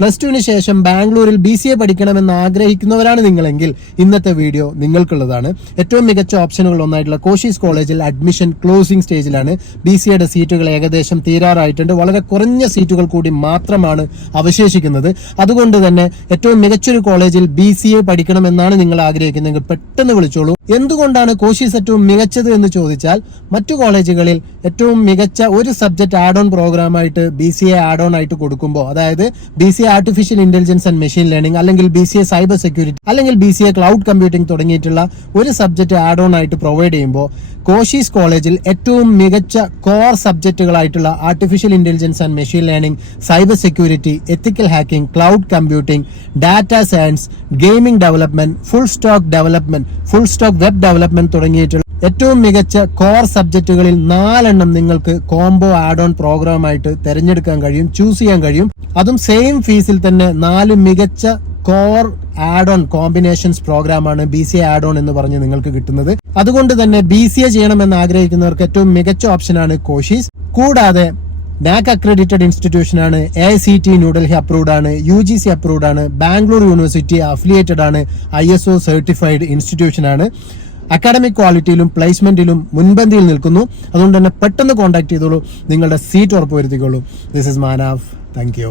+2 ശേഷം ബാംഗ്ലൂരിൽ BCA പഠിക്കണമെന്ന് ആഗ്രഹിക്കുന്നവരാണ് നിങ്ങളെങ്കിൽ ഇന്നത്തെ വീഡിയോ നിങ്ങൾക്കുള്ളതാണ്. ഏറ്റവും മികച്ച ഓപ്ഷനുകൾ ഒന്നായിട്ടുള്ള കോശീസ് കോളേജിൽ അഡ്മിഷൻ ക്ലോസിംഗ് സ്റ്റേജിലാണ്. BCAയുടെ സീറ്റുകൾ ഏകദേശം തീരാറായിട്ടുണ്ട്. വളരെ കുറഞ്ഞ സീറ്റുകൾ കൂടി മാത്രമാണ് അവശേഷിക്കുന്നത്. അതുകൊണ്ട് തന്നെ ഏറ്റവും മികച്ചൊരു കോളേജിൽ BCA പഠിക്കണമെന്നാണ് നിങ്ങൾ ആഗ്രഹിക്കുന്നതെങ്കിൽ പെട്ടെന്ന് വിളിച്ചോളൂ. എന്തുകൊണ്ടാണ് കോശീസ് ഏറ്റവും മികച്ചത് എന്ന് ചോദിച്ചാൽ, മറ്റു കോളേജുകളിൽ ഏറ്റവും മികച്ച ഒരു സബ്ജക്ട് ആഡ് ഓൺ പ്രോഗ്രാമായിട്ട് BCA ആഡ് ഓൺ ആയിട്ട് കൊടുക്കുമ്പോൾ, അതായത് BCA artificial intelligence and machine learning, അല്ലെങ്കിൽ BCA സൈബർ സെക്യൂരിറ്റി, അല്ലെങ്കിൽ BCA ക്ലൗഡ് കമ്പ്യൂട്ടിംഗ് തുടങ്ങിയിട്ടുള്ള ഒരു സബ്ജക്ട് ആഡ് ഓൺ ആയിട്ട് പ്രൊവൈഡ് ചെയ്യുമ്പോൾ, കോശീസ് കോളേജിൽ ഏറ്റവും മികച്ച കോർ സബ്ജക്റ്റുകളായിട്ടുള്ള artificial intelligence and machine learning, cyber security, ethical hacking, cloud computing, data science, gaming development, full stack web development തുടങ്ങിയിട്ടുള്ള ഏറ്റവും മികച്ച കോർ സബ്ജക്റ്റുകളിൽ 4 എണ്ണം നിങ്ങൾക്ക് കോംബോ ആഡ് ഓൺ പ്രോഗ്രാമായിട്ട് തിരഞ്ഞെടുക്കാൻ കഴിയും, ചൂസ് ചെയ്യാൻ കഴിയും. അതും സെയിം ഫീസിൽ തന്നെ 4 മികച്ച കോർ ആഡ് ഓൺ കോമ്പിനേഷൻസ് പ്രോഗ്രാമാണ് BCA ആഡ് ഓൺ എന്ന് പറഞ്ഞ് നിങ്ങൾക്ക് കിട്ടുന്നത്. അതുകൊണ്ട് തന്നെ BCA ചെയ്യണമെന്ന് ആഗ്രഹിക്കുന്നവർക്ക് ഏറ്റവും മികച്ച ഓപ്ഷനാണ് കോശീസ്. കൂടാതെ NAC അക്രഡിറ്റഡ് ഇൻസ്റ്റിറ്റ്യൂഷൻ ആണ്, AICTE ന്യൂഡൽഹി അപ്രൂവ്ഡ് ആണ്, UGC അപ്രൂവ്ഡ് ആണ്, ബാംഗ്ലൂർ യൂണിവേഴ്സിറ്റി അഫിലിയേറ്റഡ് ആണ്, ISO സർട്ടിഫൈഡ് ഇൻസ്റ്റിറ്റ്യൂഷൻ ആണ്. അക്കാഡമിക് ക്വാളിറ്റിയിലും പ്ലേസ്മെന്റിലും മുൻപന്തിയിൽ നിൽക്കുന്നു. അതുകൊണ്ട് തന്നെ പെട്ടെന്ന് കോൺടാക്ട് ചെയ്തോളൂ, നിങ്ങളുടെ സീറ്റ് ഉറപ്പുവരുത്തിക്കോളൂ. This is Manaf. Thank U.